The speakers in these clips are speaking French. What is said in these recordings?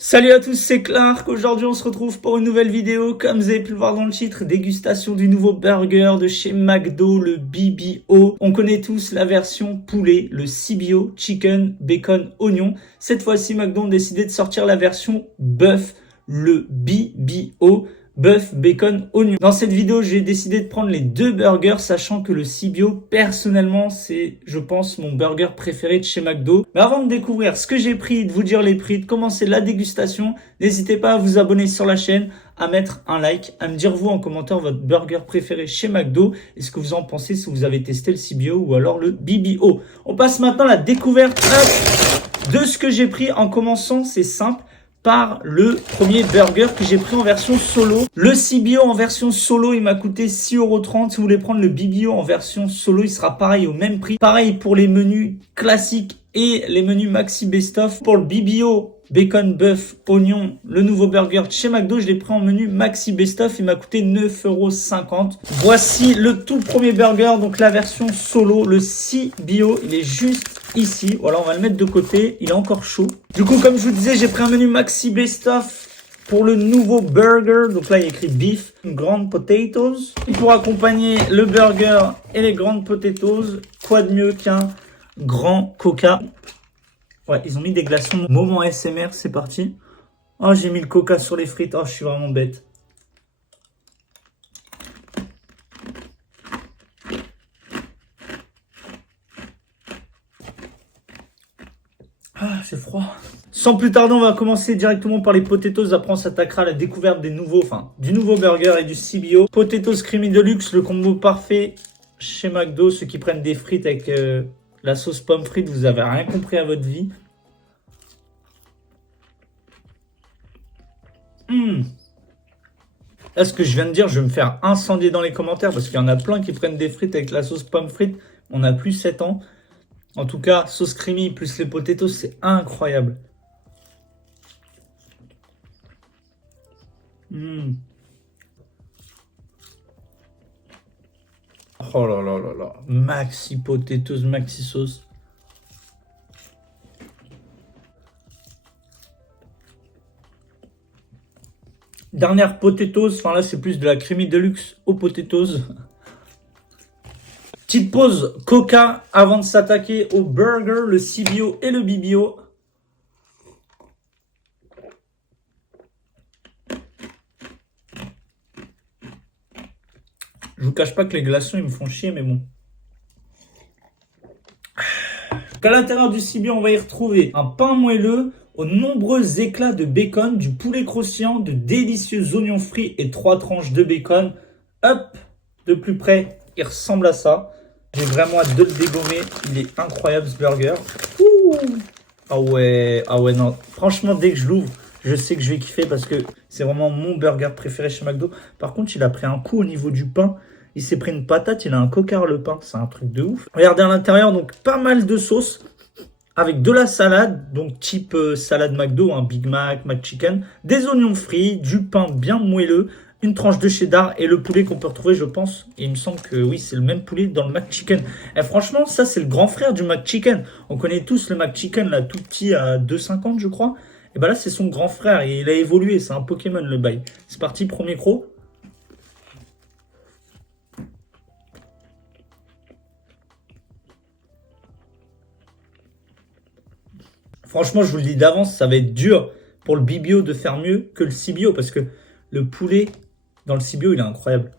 Salut à tous, c'est Clark. Aujourd'hui, on se retrouve pour une nouvelle vidéo. Comme vous avez pu le voir dans le titre, dégustation du nouveau burger de chez McDo, le BBO. On connaît tous la version poulet, le CBO, Chicken, Bacon, Oignon. Cette fois-ci, McDo a décidé de sortir la version bœuf, le BBO. Bœuf, bacon, oignon. Dans cette vidéo, j'ai décidé de prendre les deux burgers, sachant que le CBO, personnellement, c'est, je pense, mon burger préféré de chez McDo. Mais avant de découvrir ce que j'ai pris, de vous dire les prix, de commencer la dégustation, n'hésitez pas à vous abonner sur la chaîne, à mettre un like, à me dire vous en commentaire votre burger préféré chez McDo et ce que vous en pensez si vous avez testé le CBO ou alors le BBO. On passe maintenant à la découverte de ce que j'ai pris. En commençant, c'est simple, par le premier burger que j'ai pris en version solo. Le CBO en version solo, il m'a coûté 6,30 €. Si vous voulez prendre le BBO en version solo, il sera pareil au même prix. Pareil pour les menus classiques et les menus Maxi Best Of. Pour le BBO, bacon, bœuf, oignon, le nouveau burger de chez McDo, je l'ai pris en menu Maxi Best Of. Il m'a coûté 9,50 €. Voici le tout premier burger, donc la version solo, le CBO. Il est juste ici. Voilà, on va le mettre de côté. Il est encore chaud. Du coup, comme je vous disais, j'ai pris un menu Maxi Best Of pour le nouveau burger. Donc là, il y a écrit beef, grande potatoes. Et pour accompagner le burger et les grandes potatoes, quoi de mieux qu'un grand coca. Ouais, ils ont mis des glaçons. Moment SMR, c'est parti. Oh, j'ai mis le coca sur les frites. Oh, je suis vraiment bête. Ah, c'est froid. Sans plus tarder, on va commencer directement par les potatoes. Après, on s'attaquera à la découverte des nouveaux, du nouveau burger et du CBO. Potatoes creamy deluxe, le combo parfait chez McDo. Ceux qui prennent des frites avec la sauce pomme frite, vous avez rien compris à votre vie. Là, ce que je viens de dire, je vais me faire incendier dans les commentaires parce qu'il y en a plein qui prennent des frites avec la sauce pomme frite. On a plus 7 ans. En tout cas, sauce creamy plus les potatoes, c'est incroyable. Oh là là là là. Maxi potatoes, maxi sauce. Dernière potatoes. Enfin là, c'est plus de la creamy deluxe aux potatoes. Petite pause coca avant de s'attaquer au burger, le CBO et le BBO. Je vous cache pas que les glaçons, ils me font chier, mais bon. À l'intérieur du CBO, on va y retrouver un pain moelleux aux nombreux éclats de bacon, du poulet croustillant, de délicieux oignons frits et 3 tranches de bacon. Hop, de plus près, il ressemble à ça. J'ai vraiment hâte de le dégommer. Il est incroyable ce burger. Ouh. Ah ouais, non. Franchement, dès que je l'ouvre, je sais que je vais kiffer parce que c'est vraiment mon burger préféré chez McDo. Par contre, il a pris un coup au niveau du pain. Il s'est pris une patate, il a un cocard le pain. C'est un truc de ouf. Regardez à l'intérieur, donc pas mal de sauce avec de la salade, donc type salade McDo, un Big Mac, McChicken, des oignons frits, du pain bien moelleux, une tranche de cheddar et le poulet qu'on peut retrouver, je pense. Et il me semble que oui, c'est le même poulet dans le McChicken. Et franchement, ça, c'est le grand frère du McChicken. On connaît tous le McChicken, là, tout petit à 2,50, je crois. Et ben là, c'est son grand frère. Et il a évolué. C'est un Pokémon, le bail. C'est parti, premier croc. Franchement, je vous le dis d'avance, ça va être dur pour le BBO de faire mieux que le CBO. Parce que le poulet dans le CBO, il est incroyable.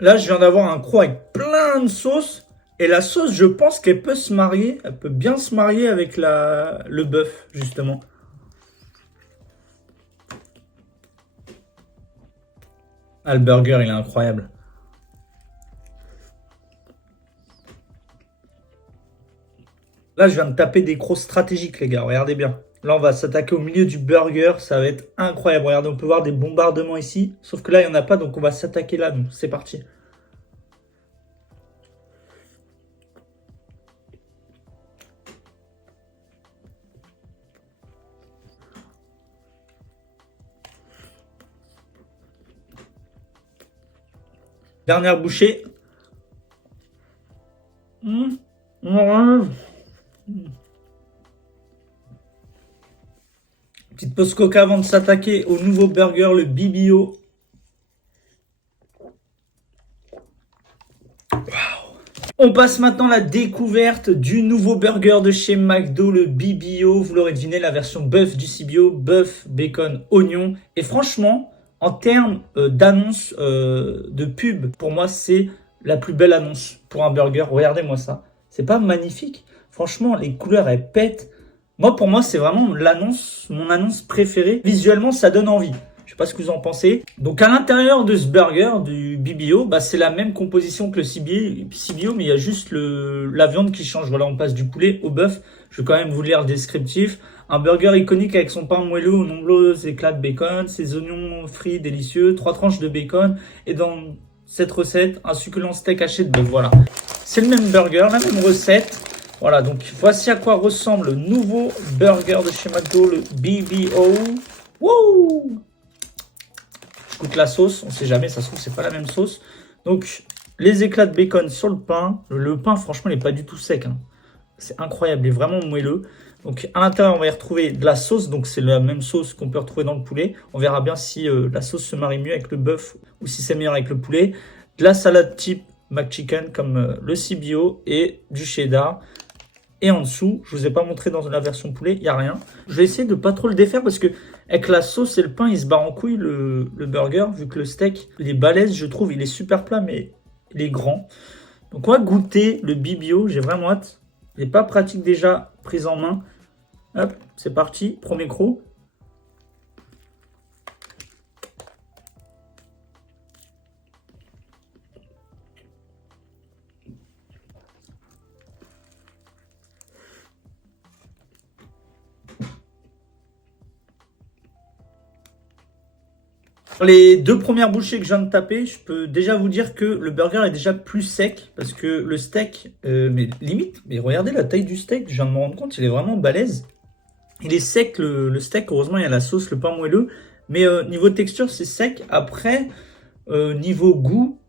Là, je viens d'avoir un croc avec plein de sauce. Et la sauce, je pense qu'elle peut se marier. Elle peut bien se marier avec le bœuf, justement. Ah, le burger, il est incroyable. Là, je viens de taper des crocs stratégiques, les gars. Regardez bien. Là, on va s'attaquer au milieu du burger. Ça va être incroyable. Regardez, on peut voir des bombardements ici. Sauf que là, il n'y en a pas, donc on va s'attaquer là. Donc, c'est parti. Dernière bouchée. Mmh. Ouais. Petite pause coca avant de s'attaquer au nouveau burger, le BBO. On passe maintenant à la découverte du nouveau burger de chez McDo, le BBO. Vous l'aurez deviné, la version bœuf du CBO, bœuf, bacon, oignon. Et franchement, en termes d'annonce, de pub, pour moi, c'est la plus belle annonce pour un burger. Regardez-moi ça. C'est pas magnifique? Franchement, les couleurs, elles pètent. Moi, pour moi, c'est vraiment l'annonce, mon annonce préférée. Visuellement, ça donne envie. Je sais pas ce que vous en pensez. Donc à l'intérieur de ce burger du BBO, bah, c'est la même composition que le CBO, mais il y a juste la viande qui change. Voilà, on passe du poulet au bœuf. Je vais quand même vous lire le descriptif. Un burger iconique avec son pain moelleux aux nombreux éclats de bacon, ses oignons frits délicieux, 3 tranches de bacon et dans cette recette, un succulent steak haché de bœuf. Voilà. C'est le même burger, la même recette. Voilà, donc voici à quoi ressemble le nouveau burger de chez McDo, le BBO. Wouh! Je goûte la sauce, on sait jamais, ça se trouve c'est pas la même sauce. Donc les éclats de bacon sur le pain. Le pain franchement il n'est pas du tout sec, hein. C'est incroyable, il est vraiment moelleux. Donc à l'intérieur on va y retrouver de la sauce, donc c'est la même sauce qu'on peut retrouver dans le poulet. On verra bien si la sauce se marie mieux avec le bœuf ou si c'est meilleur avec le poulet. De la salade type McChicken comme le CBO et du cheddar. Et en dessous, je vous ai pas montré dans la version poulet, il n'y a rien. Je vais essayer de pas trop le défaire parce que avec la sauce et le pain, il se barre en couille le burger, vu que le steak, il est balèze, je trouve, il est super plat, mais il est grand. Donc on va goûter le BBO, j'ai vraiment hâte. Il n'est pas pratique déjà, prise en main. Hop, c'est parti, premier croc. Les deux premières bouchées que je viens de taper, je peux déjà vous dire que le burger est déjà plus sec parce que le steak, mais limite, mais regardez la taille du steak, je viens de me rendre compte, il est vraiment balèze. Il est sec le steak, heureusement il y a la sauce, le pain moelleux, mais niveau texture c'est sec. Après, niveau goût,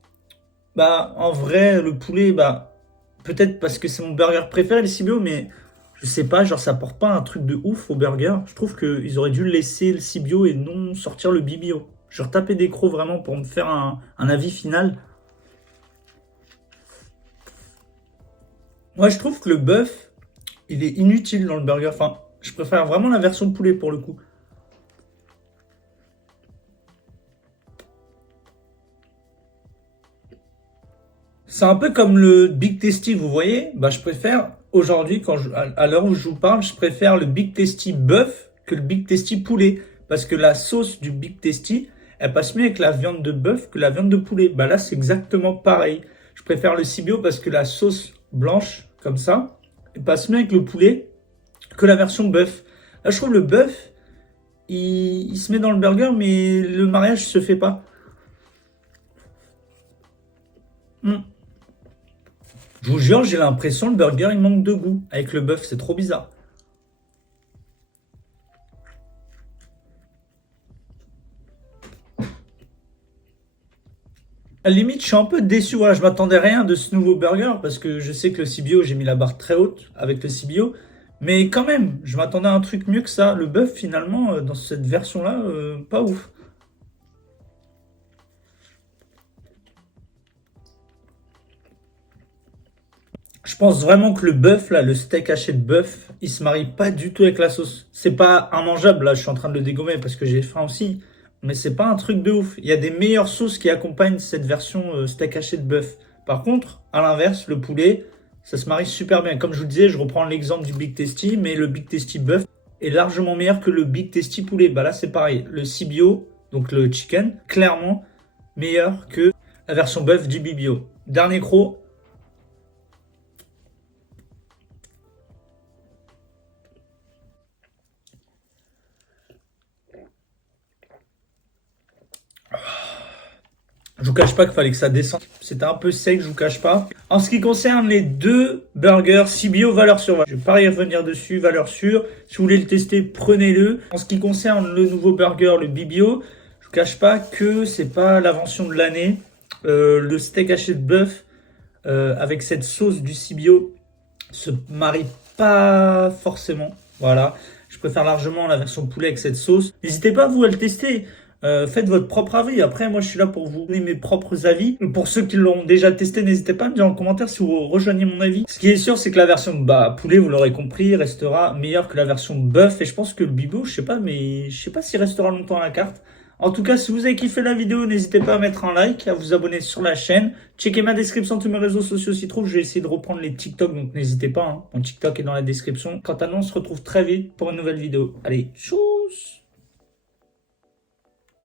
bah en vrai le poulet, bah peut-être parce que c'est mon burger préféré les CBO, mais je sais pas, genre ça porte pas un truc de ouf au burger. Je trouve qu'ils auraient dû laisser le CBO et non sortir le BBO. Je vais retaper des crocs vraiment pour me faire un avis final. Moi, je trouve que le bœuf, il est inutile dans le burger. Enfin, je préfère vraiment la version poulet pour le coup. C'est un peu comme le Big Tasty, vous voyez. Bah, je préfère aujourd'hui, à l'heure où je vous parle, je préfère le Big Tasty bœuf que le Big Tasty poulet. Parce que la sauce du Big Tasty, elle passe mieux avec la viande de bœuf que la viande de poulet. Bah là, c'est exactement pareil. Je préfère le CBO parce que la sauce blanche, comme ça, elle passe mieux avec le poulet que la version bœuf. Là, je trouve le bœuf, il se met dans le burger, mais le mariage se fait pas. Hmm. Je vous jure, j'ai l'impression le burger, il manque de goût. Avec le bœuf, c'est trop bizarre. À la limite, je suis un peu déçu. Voilà, je m'attendais à rien de ce nouveau burger parce que je sais que le CBO, j'ai mis la barre très haute avec le CBO. Mais quand même, je m'attendais à un truc mieux que ça. Le bœuf, finalement, dans cette version-là, pas ouf. Je pense vraiment que le bœuf, là, le steak haché de bœuf, il se marie pas du tout avec la sauce. C'est pas immangeable, là, je suis en train de le dégommer parce que j'ai faim aussi. Mais c'est pas un truc de ouf. Il y a des meilleures sauces qui accompagnent cette version steak haché de bœuf. Par contre, à l'inverse, le poulet, ça se marie super bien. Comme je vous disais, je reprends l'exemple du Big Tasty, mais le Big Tasty bœuf est largement meilleur que le Big Tasty poulet. Bah là, c'est pareil. Le CBO, donc le chicken, clairement meilleur que la version bœuf du BBO. Dernier croc. Je vous cache pas qu'il fallait que ça descende. C'était un peu sec, je vous cache pas. En ce qui concerne les deux burgers CBO valeur sûre, je vais pas y revenir dessus, valeur sûre. Si vous voulez le tester, prenez-le. En ce qui concerne le nouveau burger, le BBO, je vous cache pas que c'est pas l'invention de l'année. Le steak haché de bœuf, avec cette sauce du Cibio se marie pas forcément. Voilà, je préfère largement la version poulet avec cette sauce. N'hésitez pas vous à le tester. Faites votre propre avis. Après, moi, je suis là pour vous donner mes propres avis. Pour ceux qui l'ont déjà testé, n'hésitez pas à me dire en commentaire si vous rejoignez mon avis. Ce qui est sûr, c'est que la version poulet, vous l'aurez compris, restera meilleure que la version bœuf. Et je pense que le bibo, je sais pas, mais je sais pas s'il restera longtemps à la carte. En tout cas, si vous avez kiffé la vidéo, n'hésitez pas à mettre un like, à vous abonner sur la chaîne. Checkez ma description de tous mes réseaux sociaux s'y trouve. Je vais essayer de reprendre les TikTok, donc n'hésitez pas. Mon TikTok est dans la description. Quant à nous, on se retrouve très vite pour une nouvelle vidéo. Allez, tchuss!